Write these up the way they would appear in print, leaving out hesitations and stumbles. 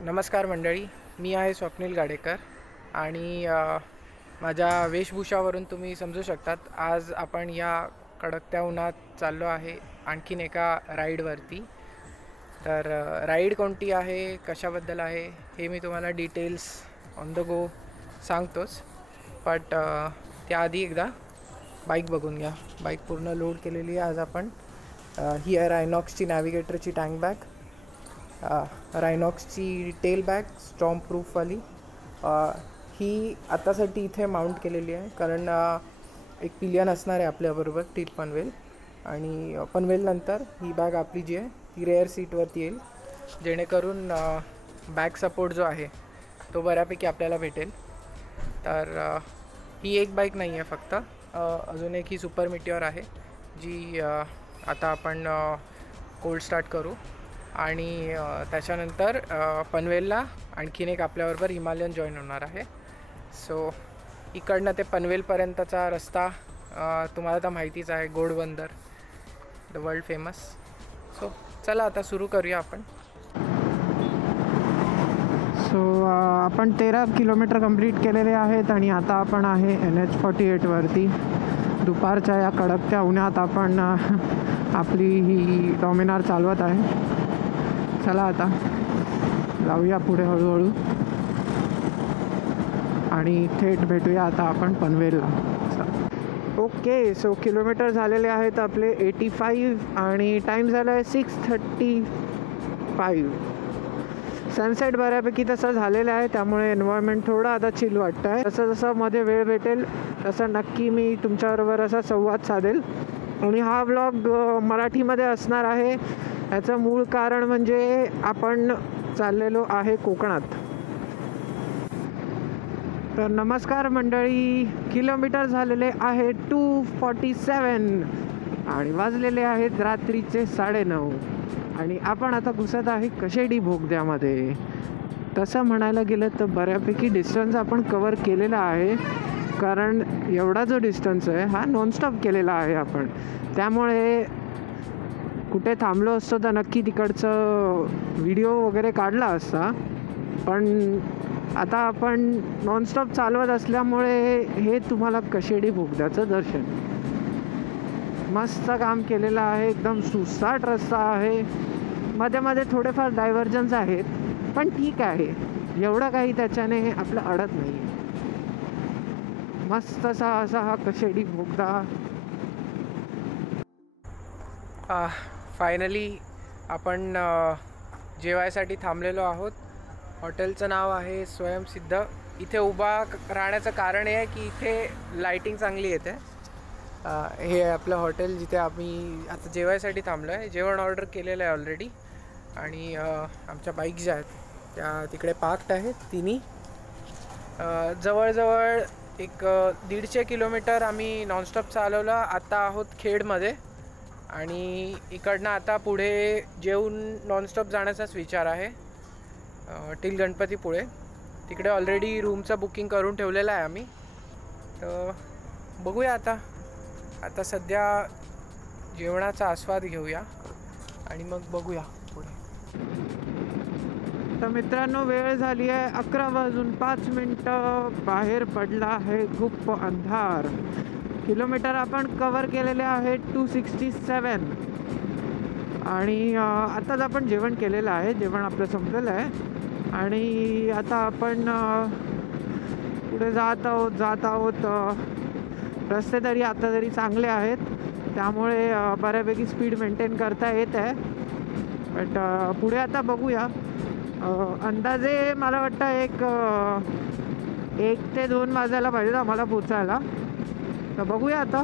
नमस्कार मंडळी, मी आहे स्वप्नील गाडेकर आणि माझ्या वेशभूषावरून तुम्ही समजू शकतात आज आपण या कडकत्या उन्हात चाललो आहे आणखीन एका राईडवरती. तर राईड कोणती आहे, कशाबद्दल आहे हे मी तुम्हाला डिटेल्स ऑन द गो सांगतोच, बट त्याआधी एकदा बाईक बघून घ्या. बाईक पूर्ण लोड केलेली आहे आज आपण. ही आहे रायनॉक्सची नॅव्हिगेटरची टँक बॅग, रायनॉक्सची टेल बॅग स्टॉर्म प्रूफवाली. ही आतासाठी इथे माउंट केलेली आहे कारण एक पिलियन असणार आहे आपल्याबरोबर टिल पनवेल, आणि पनवेलनंतर ही बॅग आपली जी आहे ती रेअर सीटवरती येईल, जेणेकरून बॅक सपोर्ट जो आहे तो बऱ्यापैकी आपल्याला भेटेल. तर ही एक बाईक नाही आहे फक्त, अजून एक ही सुपर मिटिऑर आहे जी आता आपण कोल्ड स्टार्ट करू, आणि त्याच्यानंतर पनवेलला आणखीन एक आपल्याबरोबर हिमालयन जॉईन होणार आहे. सो इकडनं ते पनवेलपर्यंतचा रस्ता तुम्हाला तर माहितीच आहे, Ghodbunder, the world famous. So चला आता सुरू करूया आपण. सो आपण 13 किलोमीटर कंप्लीट केलेले आहेत आणि आता आपण आहे NH48 वरती. दुपारच्या या कडकत्या उन्हात आपण आपली ही डॉमिनार चालवत आहे. चला आता जाऊया पुढे हळूहळू आणि थेट भेटूया आता आपण पनवेलला. ओके, सो किलोमीटर झालेले आहेत आपले 85 आणि टाईम झाला आहे 6:35. सनसेट बऱ्यापैकी तसं झालेलं आहे, त्यामुळे एन्व्हायरमेंट थोडं आता चिल वाटतं आहे. जसं जसं मध्ये वेळ भेटेल तसं नक्की मी तुमच्याबरोबर असा संवाद साधेल. आणि हा व्लॉग मराठीमध्ये असणार आहे. याचं मूळ कारण म्हणजे आपण चाललेलो आहे कोकणात. तर नमस्कार मंडळी, किलोमीटर झालेले आहे 247 आणि वाजलेले आहेत रात्रीचे 9:30 आणि आपण आता घुसत आहे कशेडी बोगद्यामध्ये. तसं म्हणायला गेलं तर बऱ्यापैकी डिस्टन्स आपण कवर केलेला आहे, कारण एवढा जो डिस्टन्स आहे हा नॉनस्टॉप केलेला आहे आपण. त्यामुळे कुठे थांबलो असतो तर नक्की तिकडचं व्हिडिओ वगैरे काढला असता, पण आता आपण नॉनस्टॉप चालवत असल्यामुळे हे तुम्हाला कशेडी बोगद्याचं दर्शन. मस्त काम केलेलं आहे, एकदम सुसाट रस्ता आहे. मध्ये मध्ये थोडेफार डायव्हर्जन्स आहेत, पण ठीक आहे, एवढं काही त्याच्याने आपलं अडत नाही. मस्त असा हा कशेडी बोगदा. फायनली आपण जेवायसाठी थांबलेलो आहोत. हॉटेलचं नाव आहे स्वयंसिद्ध. इथे उभा राहण्याचं कारण हे आहे की इथे लाईटिंग चांगली येते. हे आपलं हॉटेल जिथे आम्ही आता जेवायसाठी थांबलो आहे. जेवण ऑर्डर केलेलं आहे ऑलरेडी, आणि आमच्या बाईक ज्या आहेत त्या तिकडे पार्क्ड आहेत तिन्ही. जवळजवळ एक 150 किलोमीटर आम्ही नॉनस्टॉप चालवलं. आता आहोत खेडमध्ये आणि इकडनं आता पुढे जेवून नॉनस्टॉप जाण्याचाच विचार आहे टिल गणपतीपुळे. तिकडे ऑलरेडी रूमचं बुकिंग करून ठेवलेलं आहे आम्ही. तर बघूया आता सध्या जेवणाचा आस्वाद घेऊया आणि मग बघूया पुढे. तर मित्रांनो, वेळ झाली आहे 11:05. बाहेर पडला आहे खूप अंधार. किलोमीटर आपण कवर केलेले आहे 267 आणि आताच आपण जेवण केलेलं आहे. जेवण आपलं संपलेलं आहे आणि आता आपण पुढे जात आहोत. रस्ते तरी आता तरी चांगले आहेत, त्यामुळे बऱ्यापैकी स्पीड मेंटेन करता येत आहे. बट पुढे आता बघूया. अंदाजे मला वाटतं 1 ते 2 वाजायला पाहिजे आम्हाला पोचायला. तर बघूया आता.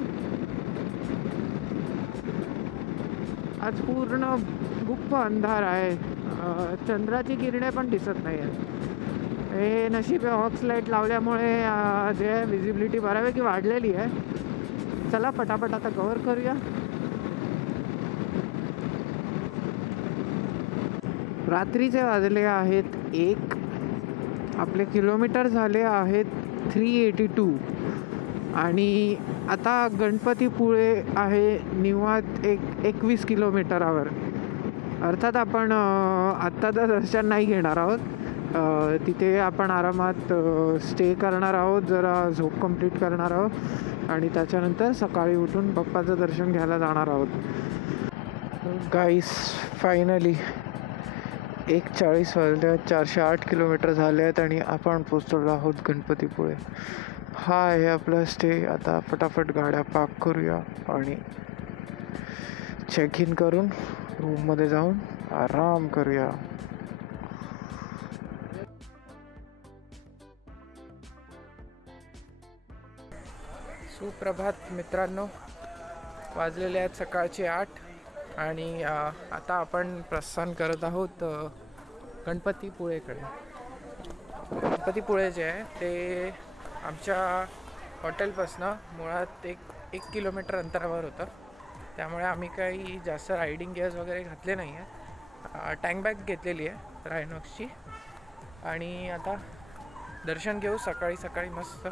आज पूर्ण गुप्प अंधार आहे, चंद्राची किरणे पण दिसत नाही आहेत. हे नशीब हॉक्स लाईट लावल्यामुळे जे विजिबिलिटी बऱ्यापैकी वाढलेली आहे. चला पटापट आता कव्हर करूया. रात्रीचे वाजले आहेत 1. आपले किलोमीटर झाले आहेत 382 आणि आता गणपतीपुळे आहे निवात 21 किलोमीटरावर. अर्थात आपण आत्ता तर दर्शन नाही घेणार आहोत. तिथे आपण आरामात स्टे करणार आहोत, जरा झोप कंप्लीट करणार आहोत आणि त्याच्यानंतर सकाळी उठून बाप्पाचं दर्शन घ्यायला जाणार आहोत. गाईस फायनली 1:40 वाजले, 408 किलोमीटर झाले आहेत आणि आपण पोचलो आहोत गणपतीपुळे. हा आहे आपला स्टे. आता फटाफट गाड्या पार्क करूया आणि चेक इन करून रूममध्ये जाऊन आराम करूया. सुप्रभात मित्रांनो, वाजलेले आहेत सकाळचे 8 आणि आता आपण प्रस्थान करत आहोत गणपतीपुळेकडे. गणपतीपुळे जे आहे ते आमच्या हॉटेलपासनं मुळात एक किलोमीटर अंतरावर होतं. त्यामुळे आम्ही काही जास्त रायडिंग गिअर्स वगैरे घातले नाही आहे. टँक बॅग घेतलेली आहे रायनॉक्सची आणि आता दर्शन घेऊ सकाळी सकाळी मस्त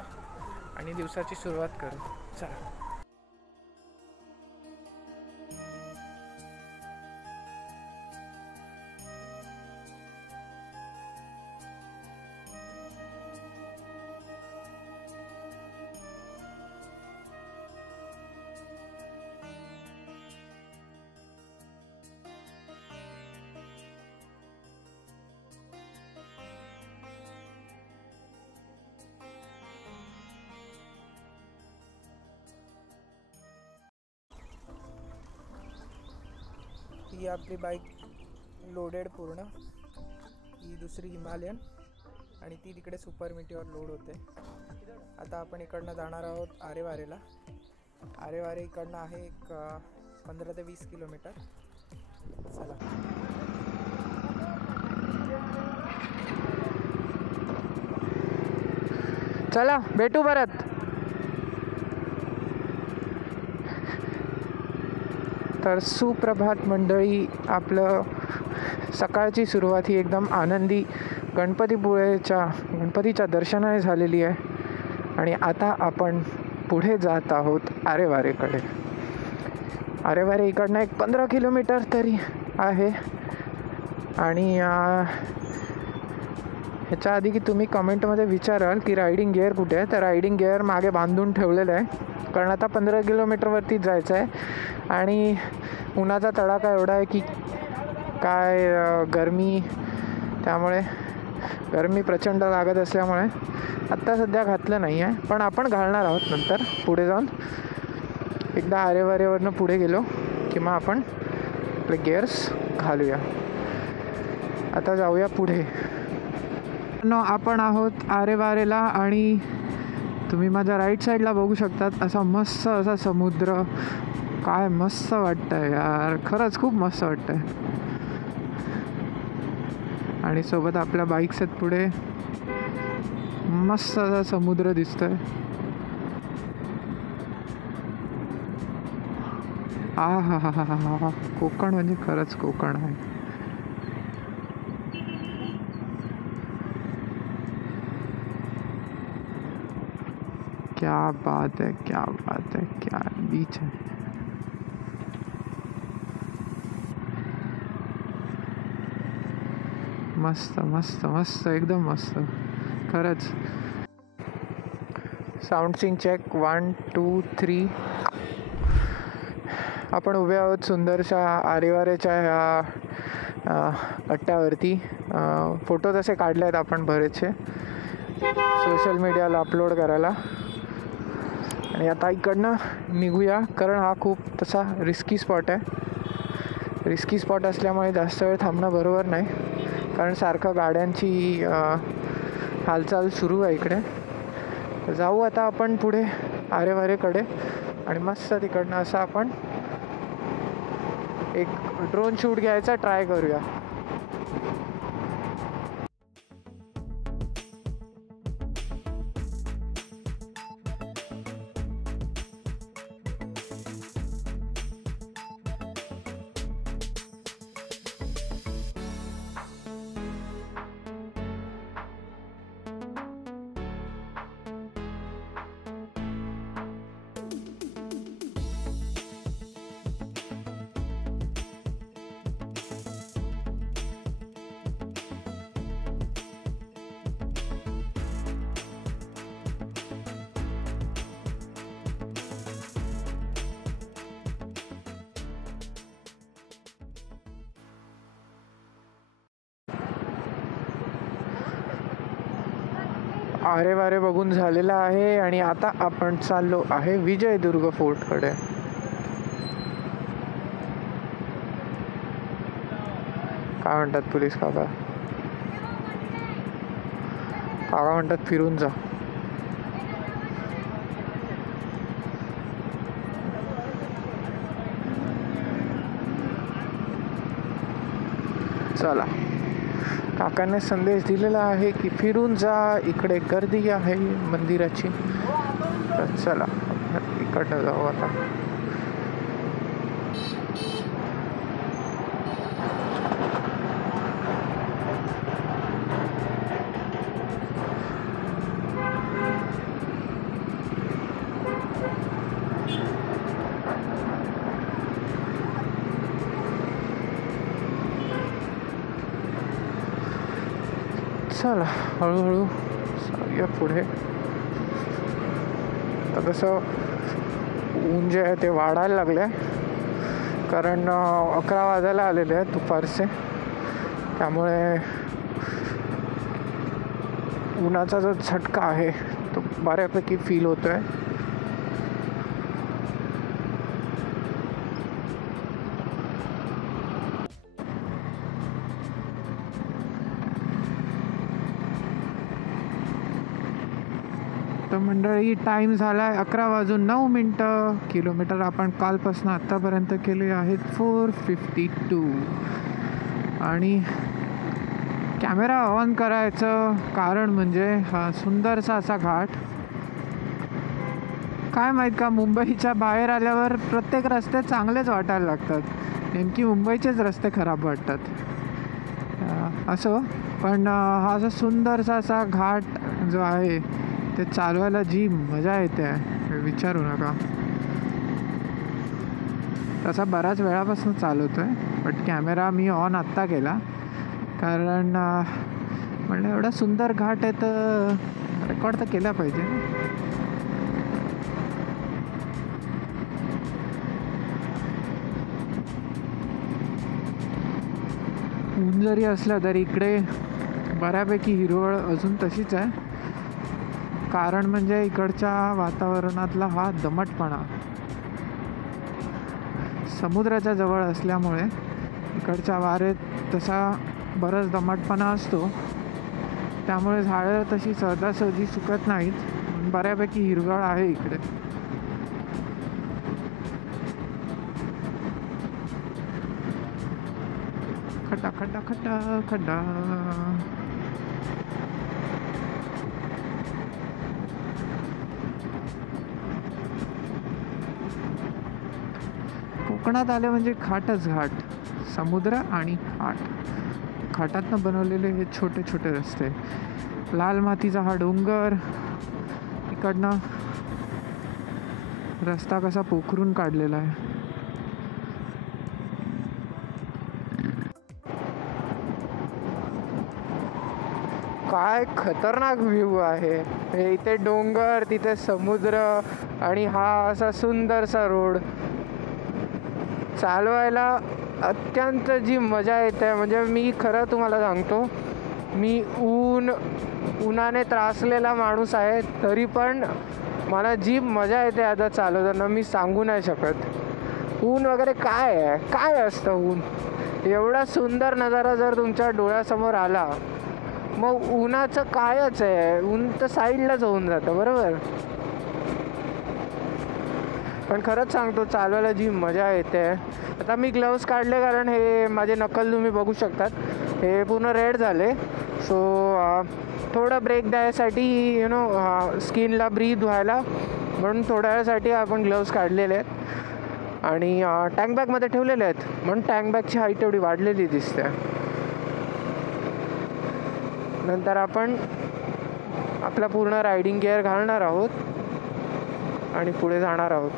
आणि दिवसाची सुरुवात करू. चला. ही आपली बाईक लोडेड पूर्ण. ही दुसरी हिमालयन आणि ती तिकडे सुपर मिटिओर लोड होते. आता आपण इकडनं जाणार आहोत आरेवारेला. आरेवारे इकडनं आहे एक 15 ते 20 किलोमीटर. चला. चला भेटू परत. तर सुप्रभात मंडळी, आपलं सकाळची सुरुवात ही एकदम आनंदी गणपतीच्या दर्शनाने झालेली आहे आणि आता आपण पुढे जात आहोत आरेवारेकडे. आरेवारे इकडनं एक 15 किलोमीटर तरी आहे आणि ह्याच्या आधी की तुम्ही कमेंटमध्ये विचाराल की रायडिंग गिअर कुठे आहे, तर रायडिंग गिअर मागे बांधून ठेवलेलं आहे कारण आता 15 किलोमीटरवरती जायचं आहे आणि उन्हाचा तडाखा एवढा आहे की काय गरमी, त्यामुळे गरमी प्रचंड लागत असल्यामुळे आत्ता सध्या घातलं नाही आहे, पण आपण घालणार आहोत नंतर पुढे जाऊन. एकदा आरेवारेवरनं पुढे गेलो की मग आपण आपले गिअर्स घालूया. आता जाऊया पुढे. आपण आहोत आरेवारेला आणि तुम्ही माझ्या राईट साईडला बघू शकतात असा मस्त असा समुद्र. काय मस्त वाटतंय यार, खरंच खूप मस्त वाटतंय. आणि सोबत आपल्या बाईक्स आहेत पुढे. मस्त असा समुद्र दिसतोय. हा कोकण म्हणजे खरंच कोकण आहे. क्या बात है, क्या बात है, क्या बीच है. मस्त मस्त मस्त, एकदम मस्त खरंच. Sound sing check 1 2 3. आपण उभे आहोत सुंदरशा आरेवारेच्या ह्या कट्ट्यावरती. फोटो तसे काढले आहेत आपण बरेचसे सोशल मीडियाला अपलोड करायला. आणि आता इकडनं निघूया कारण हा खूप तसा रिस्की स्पॉट आहे. रिस्की स्पॉट असल्यामुळे जास्त वेळ थांबणं बरोबर नाही कारण सारखं गाड्यांची हालचाल सुरू आहे इकडे. जाऊ आता आपण पुढे आरेवारेकडे आणि मस्त तिकडनं असं आपण एक ड्रोन शूट घ्यायचा ट्राय करूया. आरे वारे बघून झालेला आहे आणि आता आपण चाललो आहे विजयदुर्ग फोर्टकडे. काय म्हणतात पोलीस काका? काका म्हणतात फिरून जा. चला, काकांनी संदेश दिलेला आहे की फिरून जा, इकडे गर्दी आहे मंदिराची. तर चला इकडनं जाऊ आता. चला हळूहळू जाऊया पुढे. तर कसं ऊन जे आहे ते वाढायला लागले आहे, कारण 11 वाजायला आलेले आहेत दुपारचे. त्यामुळे उन्हाचा जो झटका आहे तो बऱ्यापैकी फील होतो आहे. तर मंडळी, टाईम झाला आहे 11:09. किलोमीटर आपण कालपासून आत्तापर्यंत केले आहेत 452. आणि कॅमेरा ऑन करायचं कारण म्हणजे हा सुंदरसा असा घाट. काय माहीत का, मुंबईच्या बाहेर आल्यावर प्रत्येक रस्ते चांगलेच वाटायला लागतात, नेमकी मुंबईचेच रस्ते खराब वाटतात. असो, पण हा असा सुंदरसा असा घाट जो आहे ते चालवायला जी मजा येते विचारू नका. तसा बऱ्याच वेळापासून चालवतो आहे, बट कॅमेरा मी ऑन आत्ता केला कारण म्हणलं एवढा सुंदर घाट आहे तर रेकॉर्ड तर केला पाहिजे. ऊन जरी असलं तरी इकडे बऱ्यापैकी हिरवळ अजून तशीच आहे. कारण म्हणजे इकडच्या वातावरणातला हा दमटपणा, समुद्राच्या जवळ असल्यामुळे इकडच्या वारेत तसा बराच दमटपणा असतो. त्यामुळे झाडं तशी सहजासहजी सुकत नाहीत, बऱ्यापैकी हिरवळ आहे इकडे. खड्डा खड्डा खड्डा खड्डा. कोकणात आले म्हणजे घाटच घाट, समुद्र आणि घाट. घाटातनं बनवलेले हे छोटे छोटे रस्ते, लाल मातीचा हा डोंगर, इकडनं रस्ता कसा पोखरून काढलेला आहे. काय खतरनाक व्ह्यू आहे. हे इथे डोंगर, तिथे समुद्र आणि हा असा सुंदरसा रोड. चालवायला अत्यंत जी मजा येते, म्हणजे मी खरं तुम्हाला सांगतो, मी उन्हाने त्रासलेला माणूस आहे, तरी पण मला जी मजा येते आता चालवताना मी सांगू नाही शकत. ऊन वगैरे काय आहे, काय असतं ऊन? एवढा सुंदर नजारा जर तुमच्या डोळ्यासमोर आला, मग उन्हाचं कायच आहे. ऊन तर साईडलाच होऊन जातं, बरोबर. पण खरंच सांगतो, चालवायला जी मजा येते. आता मी ग्लव्स काढले कारण हे माझे नकल तुम्ही बघू शकतात, हे पूर्ण रेड झाले. सो थोडं ब्रेक द्यायसाठी स्किनला ब्रीथ व्हायला म्हणून थोड्या वेळासाठी आपण ग्लव्स काढलेले आहेत आणि टँक बॅगमध्ये ठेवलेले आहेत, म्हणून टँक बॅगची हाईट एवढी वाढलेली दिसते. नंतर आपण आपला पूर्ण रायडिंग गिअर घालणार आहोत आणि पुढे जाणार आहोत.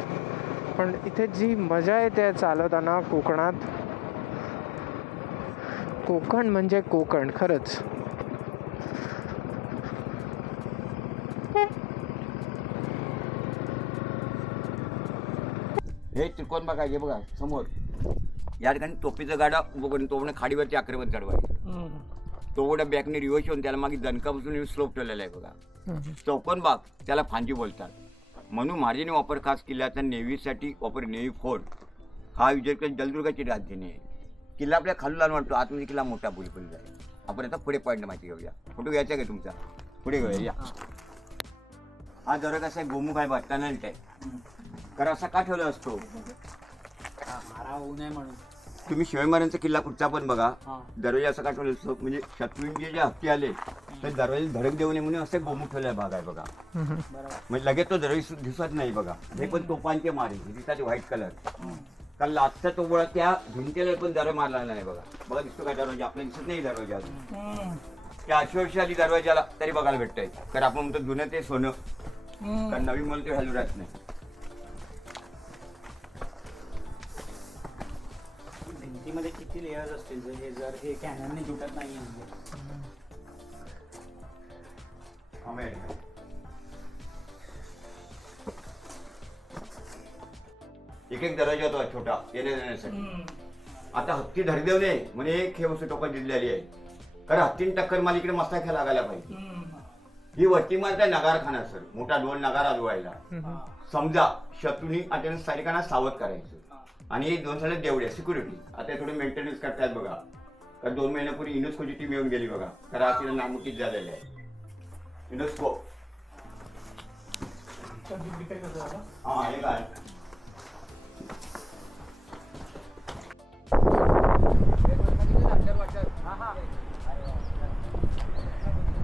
पण इथे जी मजा येते चालवताना कोकणात, कोकण म्हणजे कोकण खरंच. हे त्रिकोण बघायचे बघा समोर, या ठिकाणी टोपीचं गाडा उभं करून तो खाडीवरती आकरेवर चढवायचं. तो एवढ्या बॅकने रिवर्स येऊन त्याला मागे दणकापासून स्लोप ठेवलेला आहे बघा. चौकोन भाग त्याला फांजी बोलतात. म्हणून महाराजांनी वापर खास किल्ल्याचा नेव्हीसाठी वापर नेव्ही फोर्ट हा विजयकडे जलदुर्गाची राजधानी आहे. किल्ला आपल्या खालून लहान वाटतो, आतमध्ये किल्ला मोठा बुलबुल आहे. आपण आता पुढे पॉईंट माहिती घेऊया. फोटो घ्यायचा का तुमचा? पुढे घेऊया. हा दरवाजा कसा आहे, गोमुख आहे, टनल्ट आहे. कारण असा का ठेवला असतो? तुम्ही शिवाजी महाराजांचा किल्ला कुठचा पण बघा, दरवाजा असा का ठेवला असतो म्हणजे शत्रूंचे जे हत्ती आले तर दरवाजे धडक देऊ नये म्हणून असं गोमुख ठेवलेला भाग आहे बघा. म्हणजे लगेच तो दरवाजा दिसत नाही बघा. हे पण तोफांचे मारे दिसतात व्हाईट कलर. कारण लास्टचा तोबळा त्या भिंतीला पण दरवाजा मारला नाही बघा. बघा दिसतो काय दरवाजा? आपल्याला दिसत नाही दरवाजा अजून. त्या 800 वर्ष आली दरवाजाला तरी बघायला भेटतंय. कारण आपण म्हणतो जुनं ते सोनं, कारण नवीन मला ते व्हॅल्यू राहत नाही. भिंतीमध्ये किती लेयर्स असतील जर हे कॅननने तुटत नाही एक दरवाजा होता छोटा येण्या जाण्यासाठी. आता हत्ती धडदेव नाही म्हणजे एक हे वस्तू टोका दिलेली आहे. कारण हत्तीने टक्कर मला इकडे मस्त खेळ लागायला पाहिजे. ही वरती मात्र नगारखाना सर, मोठा 2 नगार आजवायला. समजा शत्रूंनी आता सैनिकांना सावध करायचं आणि 2 साले देवड्या सिक्युरिटी आता थोडे मेंटेनन्स करतायत बघा. कारण 2 महिन्यापूर्वी युनेस्कोची टीम येऊन गेली बघा. कारण आज तिला नामुकीत झालेले आहे युनेस्को. हा हे काय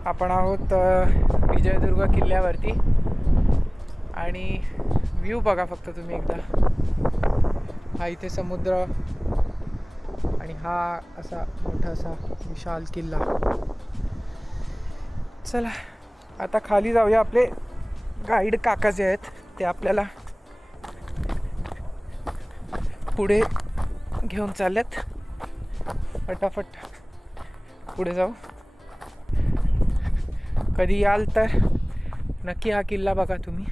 आपण आहोत विजयदुर्ग किल्ल्यावरती आणि व्ह्यू बघा फक्त तुम्ही एकदा. हा इथे समुद्र आणि हा असा मोठा असा विशाल किल्ला. चला आता खाली जाऊया. आपले गाईड काका जे आहेत ते आपल्याला पुढे घेऊन चाललेत. फटाफट पुढे जाऊ. कधी याल तर नक्की हा किल्ला बघा तुम्ही.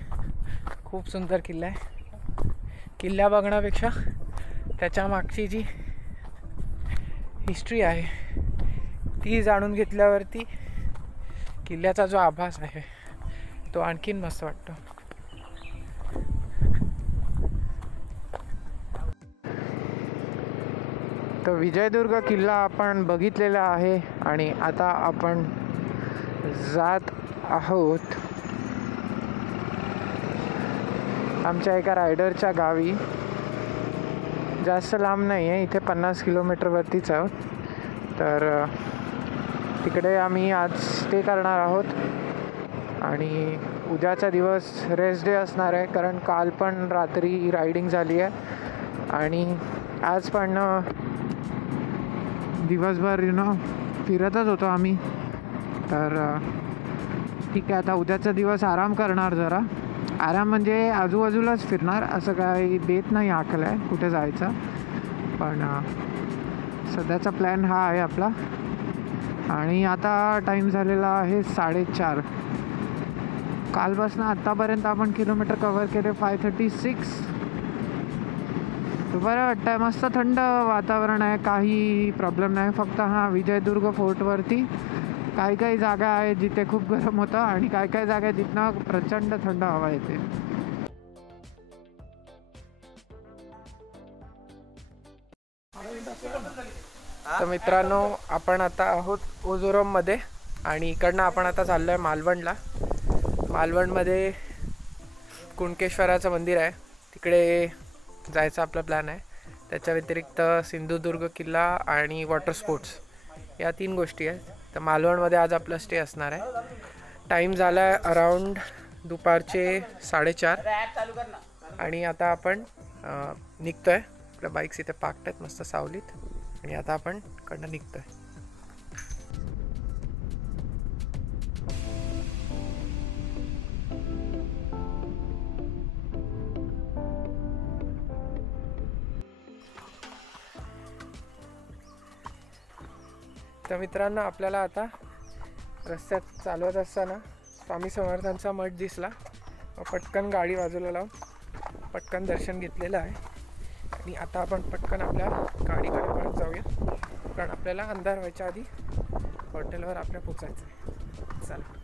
खूप सुंदर किल्ला आहे. किल्ला बघण्यापेक्षा त्याच्या मागची जी हिस्ट्री आहे ती जाणून घेतल्यावरती किल्ल्याचा जो आभास आहे तो आणखीन मस्त वाटतो. तर विजयदुर्ग किल्ला आपण बघितलेला आहे आणि आता आपण जात आहोत आमच्या एका रायडरच्या गावी. जास्त लांब नाही आहे, इथे 50 किलोमीटरवरतीच आहोत. तर तिकडे आम्ही आज स्टे करणार आहोत आणि उद्याचा दिवस रेस्ट डे असणार आहे. कारण काल पण रात्री रायडिंग झाली आहे आणि आज पण दिवसभर फिरतच होतो आम्ही. तर ठीक आहे, आता उद्याचा दिवस आराम करणार. जरा आराम म्हणजे आजूबाजूलाच फिरणार, असं काही बेत नाही आखलं आहे कुठे जायचं. पण सध्याचा प्लॅन हा आहे आपला. आणि आता टाईम झालेला आहे 4:30. कालपासून आत्तापर्यंत आपण किलोमीटर कव्हर केले 536. बरं वाटतं आहे, मस्त थंड वातावरण आहे, काही प्रॉब्लेम नाही. फक्त हा विजयदुर्ग फोर्टवरती काही जागा आहे जिथे खूप गरम होतं आणि काही जागा आहे जिथनं प्रचंड थंड हवा येते. तर मित्रांनो आपण आता आहोत ओझोरममध्ये आणि इकडनं आपण आता चाललो आहे मालवणला. मालवणमध्ये कुणकेश्वराचं मंदिर आहे, तिकडे जायचा आपला प्लॅन आहे. त्याच्या व्यतिरिक्त सिंधुदुर्ग किल्ला आणि वॉटर स्पोर्ट्स या 3 गोष्टी आहेत. तर मालवणमध्ये आज आपला स्टे असणार आहे. टाईम झाला आहे अराऊंड दुपारचे 4:30 आणि आता आपण निघतो आहे. आपल्या बाईक्स इथे पार्कड आहेत मस्त सावलीत आणि आता आपण इकडनं निघतो आहे. तर मित्रांनो आपल्याला आता रस्त्यात चालवत असताना स्वामी समर्थांचा मठ दिसला. पटकन गाडी बाजूला लावून पटकन दर्शन घेतलेलं आहे आणि आता आपण पटकन आपल्या गाडीकडे परत जाऊया. कारण आपल्याला अंधार व्हायच्या आधी हॉटेलवर आपल्या पोचायचं आहे. चला.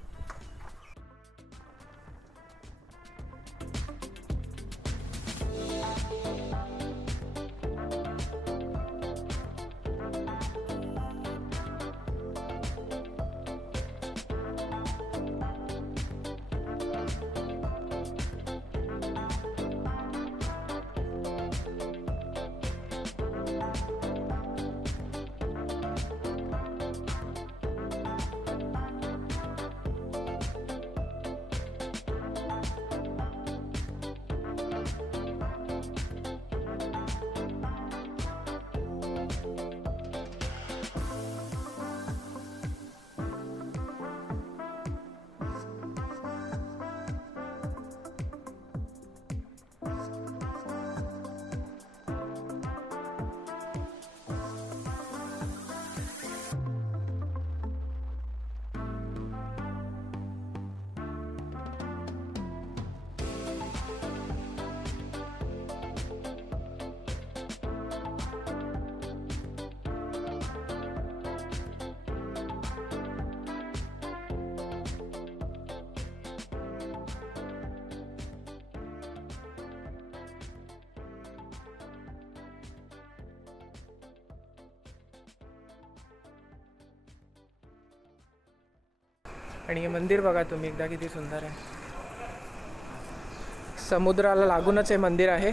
आणि हे मंदिर बघा तुम्ही एकदा, किती सुंदर आहे. समुद्राला लागूनच हे मंदिर आहे.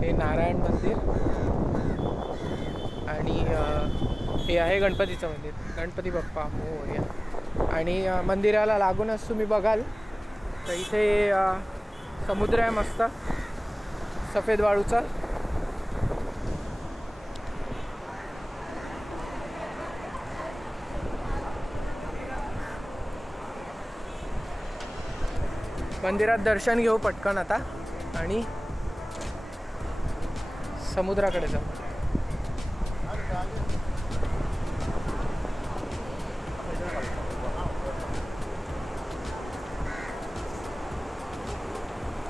हे नारायण मंदिर आणि हे आहे गणपतीचं मंदिर, गणपती बाप्पा मोरया. आणि मंदिराला लागूनच तुम्ही बघाल तर इथे समुद्र आहे मस्त सफेद वाळूचा. मंदिरात दर्शन घेऊ पटकन आता आणि समुद्राकडे जाऊ.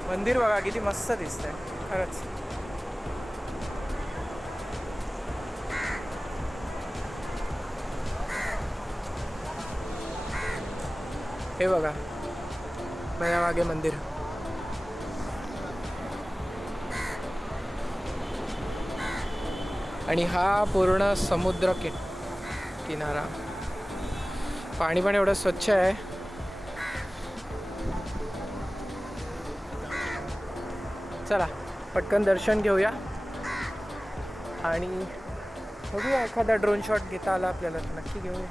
मंदिर बघा किती मस्त दिसतंय खरंच. हे बघा माझ्या मागे मंदिर. आणि हा पूर्ण समुद्र किनारा. पाणी पण एवढं स्वच्छ आहे. चला पटकन दर्शन घेऊया आणि बघूया एखादा ड्रोन शॉट घेता आला आपल्याला तर नक्की घेऊया.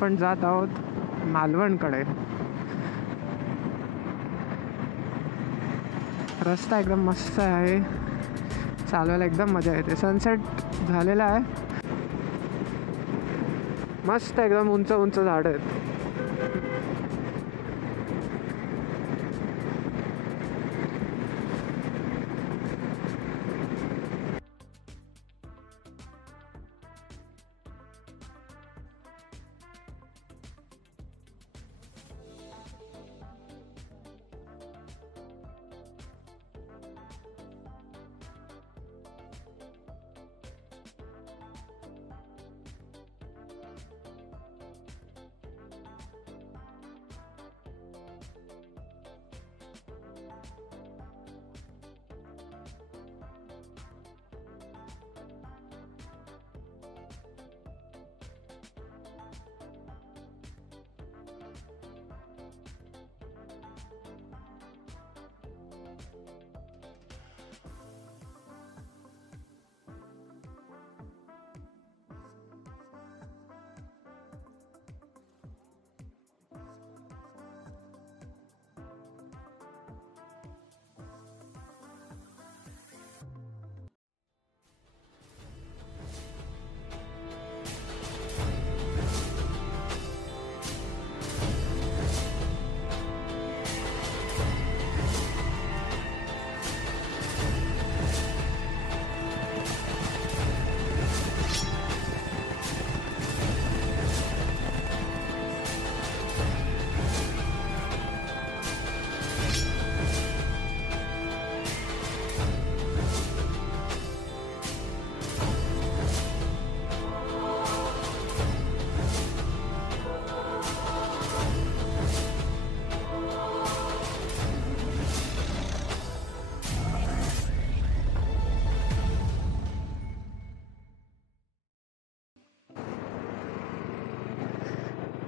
पण जात आहोत मालवणकडे. रस्ता एकदम मस्त आहे, चालवायला एकदम मजा येते. सनसेट झालेला आहे, मस्त एकदम उंच उंच झाडं आहेत.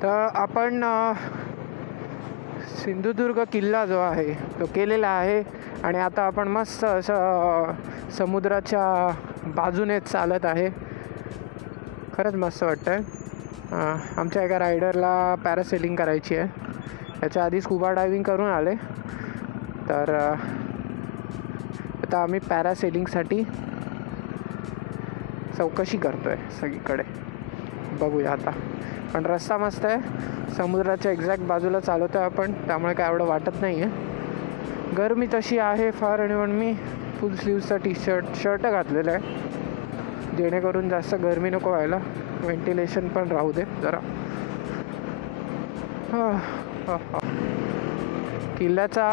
तर आपण सिंधुदुर्ग किल्ला जो आहे तो केलेला आहे आणि आता आपण मस्त असं समुद्राच्या बाजूने चालत आहे. खरंच मस्त वाटतं आहे. आमच्या एका रायडरला पॅरासेलिंग करायची आहे. याच्या आधी स्कुबा डायविंग करून आले, तर आता आम्ही पॅरासेलिंगसाठी चौकशी करतो आहे सगळीकडे. बघूया आता. पण रस्ता मस्त आहे, समुद्राच्या एक्झॅक्ट बाजूला चालवतो आहे आपण, त्यामुळे काय एवढं वाटत नाही आहे. गरमी तशी आहे फार, आणि म्हणून मी फुल स्लीव्हचा शर्ट घातलेला आहे, जेणेकरून जास्त गरमी नको व्हायला, व्हेंटिलेशन पण राहू दे जरा. किल्ल्याचा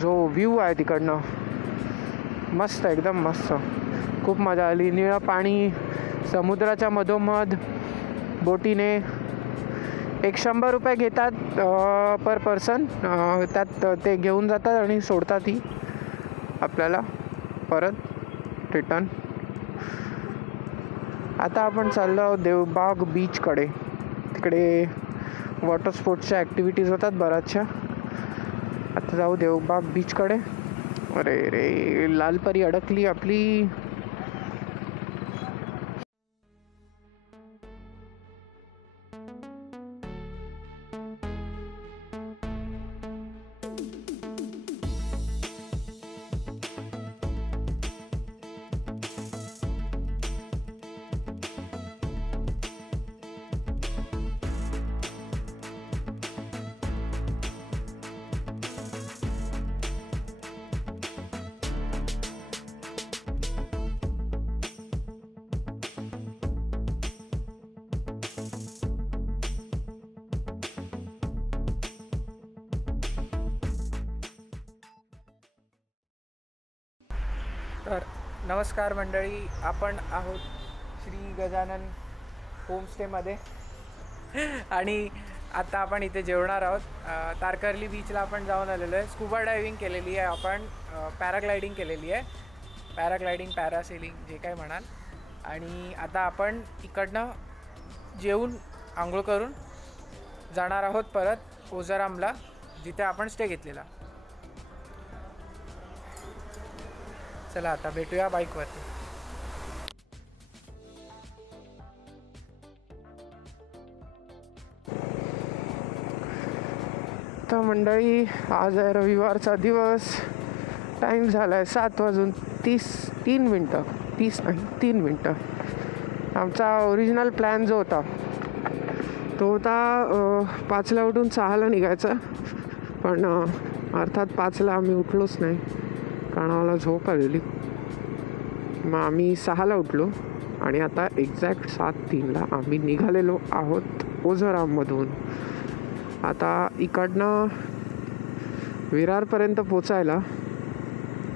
जो व्ह्यू आहे तिकडनं मस्त, एकदम मस्त, खूप मजा आली. निळं पाणी, समुद्राच्या मधोमध बोटीने. 100 रुपये घेतात पर पर्सन, त्यात ते घेऊन जातात आणि सोडतातही आपल्याला परत रिटर्न. आता आपण चाललो आहोत देवबाग बीचकडे. तिकडे वॉटर स्पोर्ट्सच्या ॲक्टिव्हिटीज होतात बऱ्याचशा. आता जाऊ देवबाग बीचकडे. अरे रे, लालपरी अडकली आपली. तर नमस्कार मंडळी, आपण आहोत श्री गजानन होमस्टेमध्ये आणि आता आपण इथे जेवणार आहोत. तारकर्ली बीचला आपण जाऊन आलेलो आहे. स्कुबा डायविंग केलेली आहे आपण, पॅराग्लायडिंग केलेली आहे, पॅराग्लायडिंग पॅरासेलिंग जे काय म्हणाल. आणि आता आपण इकडनं जेवून आंघोळ करून जाणार आहोत परत ओझरआमला, जिथे आपण स्टे घेतलेला. चला आता भेटूया बाईकवरती. तर मंडळी, आज आहे रविवारचा दिवस. टाईम झाला आहे 7:33 3 मिनटं. आमचा ओरिजिनल प्लॅन जो होता तो होता 5ला उठून 6ला निघायचा, पण अर्थात 5ला आम्ही उठलोच नाही, कारण आम्हाला झोप आलेली. मग आम्ही 6ला उठलो आणि आता एक्झॅक्ट 7:03ला आम्ही निघालेलो आहोत ओझरआममधून. आता इकडनं विरारपर्यंत पोचायला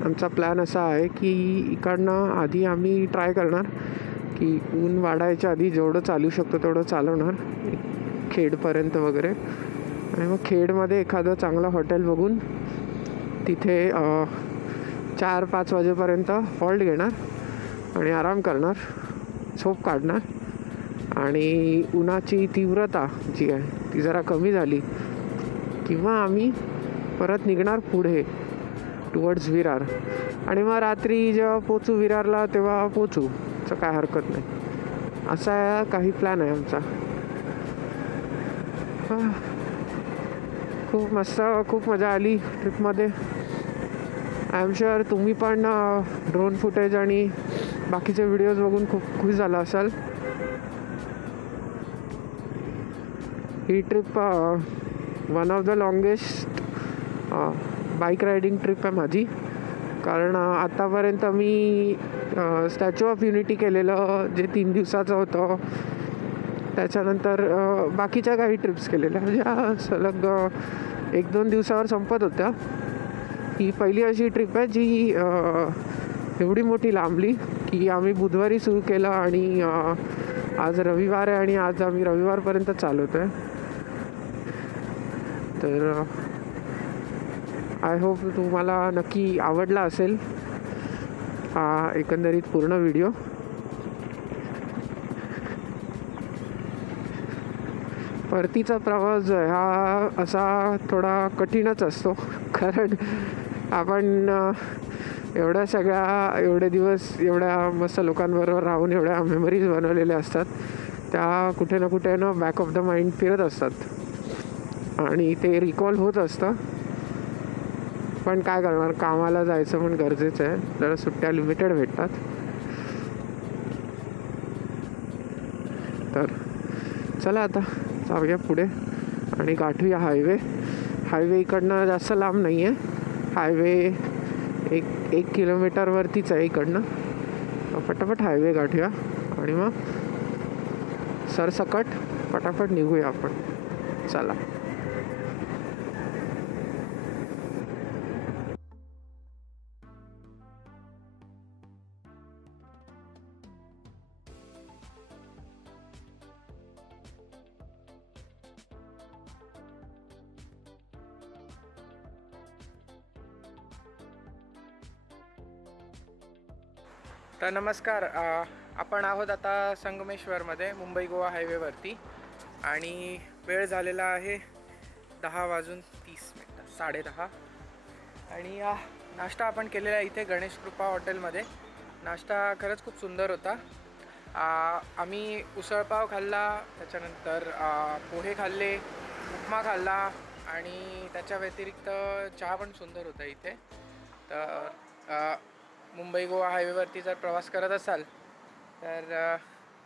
आमचा प्लॅन असा आहे की इकडनं आधी आम्ही ट्राय करणार की ऊन वाढायच्या आधी जेवढं चालू शकतो तेवढं चालवणार खेडपर्यंत वगैरे, आणि मग खेडमध्ये एखादं चांगलं हॉटेल बघून तिथे 4-5 वाजेपर्यंत हॉल्ट घेणार आणि आराम करणार, झोप काढणार. आणि उन्हाची तीव्रता जी आहे ती जरा कमी झाली किंवा आम्ही परत निघणार पुढे टुवर्ड्स विरार. आणि मग रात्री जेव्हा पोचू विरारला तेव्हा पोचू, तर काय हरकत नाही. असा काही प्लॅन आहे आमचा. खूप मस्त, खूप मजा आली ट्रिपमध्ये. आय एम शुअर तुम्ही पण ड्रोन फुटेज आणि बाकीचे व्हिडिओज बघून खूप खुश झाला असाल. ही trip one of the longest bike riding trip आहे माझी, कारण आत्तापर्यंत मी स्टॅच्यू ऑफ युनिटी केलेलं जे 3 दिवसाचं होतं, त्याच्यानंतर बाकीच्या काही ट्रिप्स केलेल्या ज्या सलग 1-2 दिवसावर संपत होत्या. ही पहिली अशी ट्रिप आहे जी एवढी मोठी लांबली की आम्ही बुधवारी सुरू केलं आणि आज रविवार आहे आणि आज आम्ही रविवारपर्यंत चालवतो आहे. तर आय होप तुम्हाला नक्की आवडला असेल हा एकंदरीत पूर्ण व्हिडिओ. परतीचा प्रवास जो आहे हा असा थोडा कठीणच असतो, कारण आपण एवढे दिवस एवढ्या मस्त लोकांबरोबर राहून एवढ्या मेमरीज बनवलेल्या असतात, त्या कुठे ना कुठे ना बॅक ऑफ द माइंड फिरत असतात आणि ते रिकॉल होत असतं. पण काय करणार, कामाला जायचं पण गरजेचं आहे, जरा सुट्ट्या लिमिटेड भेटतात. तर चला आता जाऊया पुढे आणि गाठूया हायवे इकडनं जास्त लांब नाही आहे, हायवे एक किलोमीटरवरतीच आहे इकडनं. पटापट हायवे गाठूया आणि मग सरसकट पटापट निघूया आपण. चला. तर नमस्कार, आपण आहोत आता संगमेश्वरमध्ये मुंबई गोवा हायवेवरती आणि वेळ झालेला आहे 10:30 10:30. आणि नाश्ता आपण केलेला आहे इथे गणेश कृपा हॉटेलमध्ये. नाश्ता खरंच खूप सुंदर होता. आम्ही उसळपाव खाल्ला, त्याच्यानंतर पोहे खाल्ले, उपमा खाल्ला आणि त्याच्या व्यतिरिक्त चहा पण सुंदर होता इथे. तर मुंबई गोवा हायवेवरती जर प्रवास करत असाल तर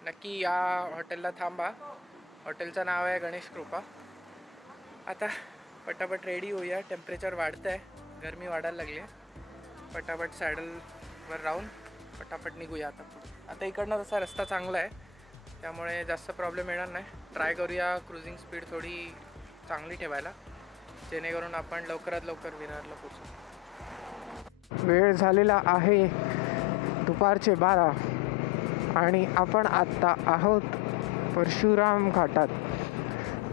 नक्की या हॉटेलला थांबा. हॉटेलचं नाव आहे गणेश कृपा. आता पटापट रेडी होऊया, टेम्परेचर वाढतं आहे, गरमी वाढायला लागली आहे. पटापट सॅडलवर राहून पटापट निघूया आता. आता इकडनं तसा रस्ता चांगला आहे त्यामुळे जास्त प्रॉब्लेम येणार नाही. ट्राय करूया क्रुझिंग स्पीड थोडी चांगली ठेवायला, जेणेकरून आपण लवकरात लवकर विरारला पोचू. वेळ झालेला आहे दुपारचे 12 आणि आपण आत्ता आहोत परशुराम घाटात.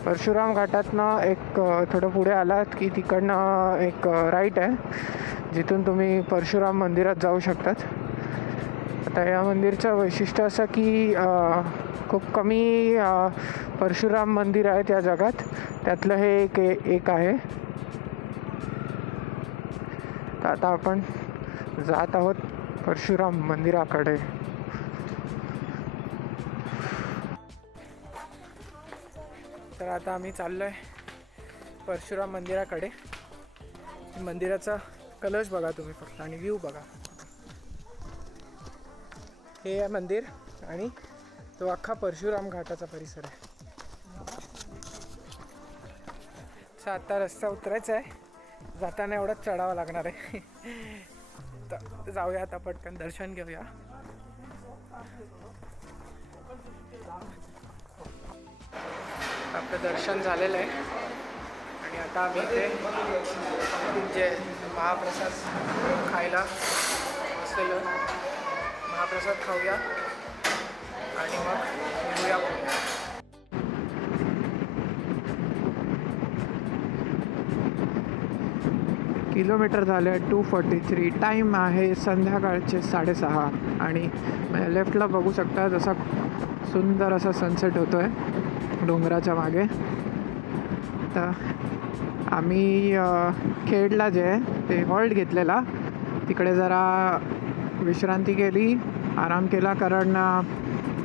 परशुराम घाटातनं एक थोडं पुढे आलात की तिकडनं एक राईट आहे, जिथून तुम्ही परशुराम मंदिरात जाऊ शकतात. आता या मंदिरचं वैशिष्ट्य असं की खूप कमी परशुराम मंदिर आहेत या जगात, त्यातलं हे एक आहे. तर आता आपण जात आहोत परशुराम मंदिराकडे. तर आता आम्ही चाललो आहे परशुराम मंदिराकडे. मंदिराचा कलश बघा तुम्ही फक्त आणि व्ह्यू बघा. हे आहे मंदिर आणि तो अख्खा परशुराम घाटाचा परिसर आहे. आता रस्ता उतरायचा आहे, जाताना एवढंच चढावं लागणार आहे. तर जाऊया आता, पटकन दर्शन घेऊया. आपलं दर्शन झालेलं आहे आणि आता आम्ही इथे जे महाप्रसाद खायला बसलेलो, महाप्रसाद खाऊया आणि मग निघूया. किलोमीटर झाले 243. टाईम आहे संध्याकाळचे 6:30 आणि लेफ्टला बघू शकता जसा सुंदर असा सनसेट होतो आहे डोंगराच्या मागे. तर आम्ही खेडला जे आहे ते हॉल्ट घेतलेला, तिकडे जरा विश्रांती केली, आराम केला, कारण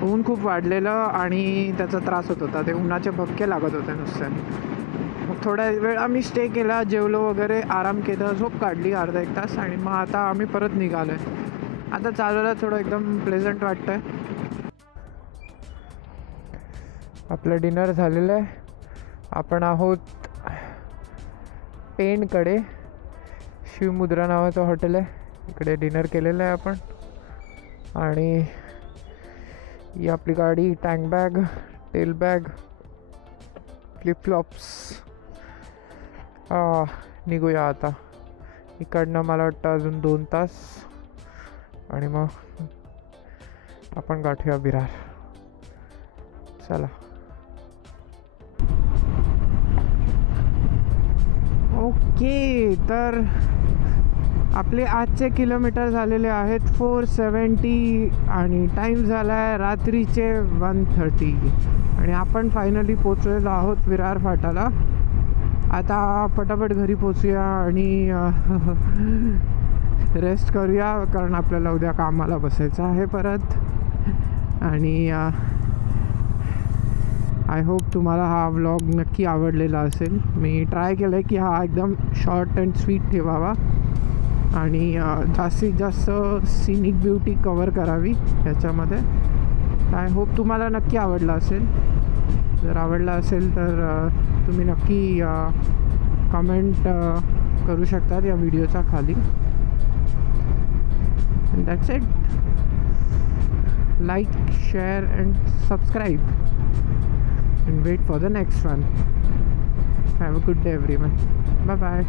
ऊन खूप वाढलेलं आणि त्याचा त्रास होत होता. ते उन्हाचे भपके लागत होते नुसते. मग थोडा वेळ आम्ही स्टे केला, जेवलो वगैरे, आराम केला, झोप काढली अर्धा एक तास आणि मग आता आम्ही परत निघालो आहे. आता चालवलं थोडं एकदम प्लेझंट वाटतं आहे. आपलं डिनर झालेलं आहे. आपण आहोत पेणकडे. शिवमुद्रा नावाचं हॉटेल आहे, इकडे डिनर केलेलं आहे आपण. आणि ही आपली गाडी, tank bag, tail bag, flip flops. निघूया आता इकडनं. मला वाटतं अजून 2 तास आणि मग आपण गाठूया विरार. चला. ओके, तर आपले आजचे किलोमीटर झालेले आहेत 470 आणि टाईम झाला आहे रात्रीचे 1:30. आणि आपण फायनली पोचलेलो आहोत विरार फाटाला. आता पटापट घरी पोचूया आणि रेस्ट करूया, कारण आपल्याला उद्या कामाला बसायचं आहे परत. आणि आय होप तुम्हाला हा व्लॉग नक्की आवडलेला असेल. मी ट्राय केलं आहे की हा एकदम शॉर्ट अँड स्वीट ठेवावा आणि जास्तीत जास्त सिनिक ब्युटी कवर करावी याच्यामध्ये. आय होप तुम्हाला नक्की आवडला असेल. जर आवडला असेल तर तुम्ही नक्की कमेंट करू शकतात या व्हिडिओच्या खाली. That's it. Like, share and subscribe and wait for the next one. Have a good day everyone. Bye bye.